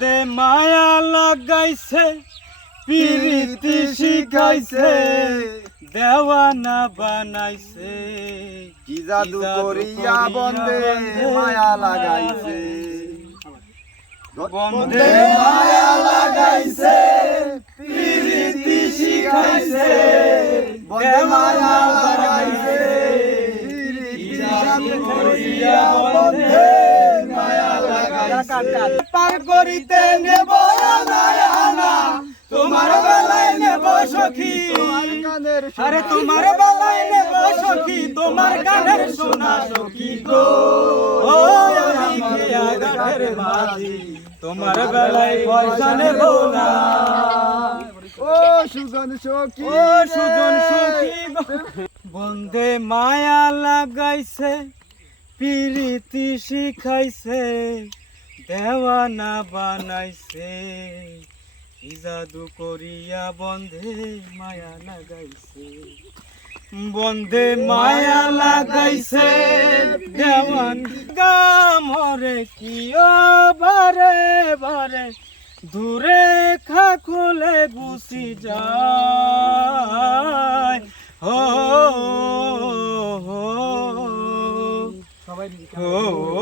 দে মায়া লাগাইছে পিরিতি শিখাইছে দেওয়ানা বানাইছে কি জাদু করিয়া বন্দে মায়া লাগাইছে বন্দে মায়া লাগাইছে পিরিতি শিখাইছে দেওয়ানা বানাইছে কি জাদু করিয়া বন্দে মায়া লাগাইছে পার করিতে নেব না তোমার বেলায় নেব সখী আরে তোমার বেলায় নেব সখী তোমার গানের সোনা সখী গো ও আমি খেয়া গাঠের মাঝি তোমার বেলায় পয়সা নেব না ও সুজন সখী ও সুজন সখী বন্দে মায়া লাগাইছে পিরিতি শিখাইছে দেওয়ানা বানাইছে কি জাদু করিয়া বন্ধে মায়া লাগাইছে বন্ধে মায়া লাগাইছে দেওয়ান গামরে কি বারে বারে দূরে খা খুলে গুছি যায় হো হো হো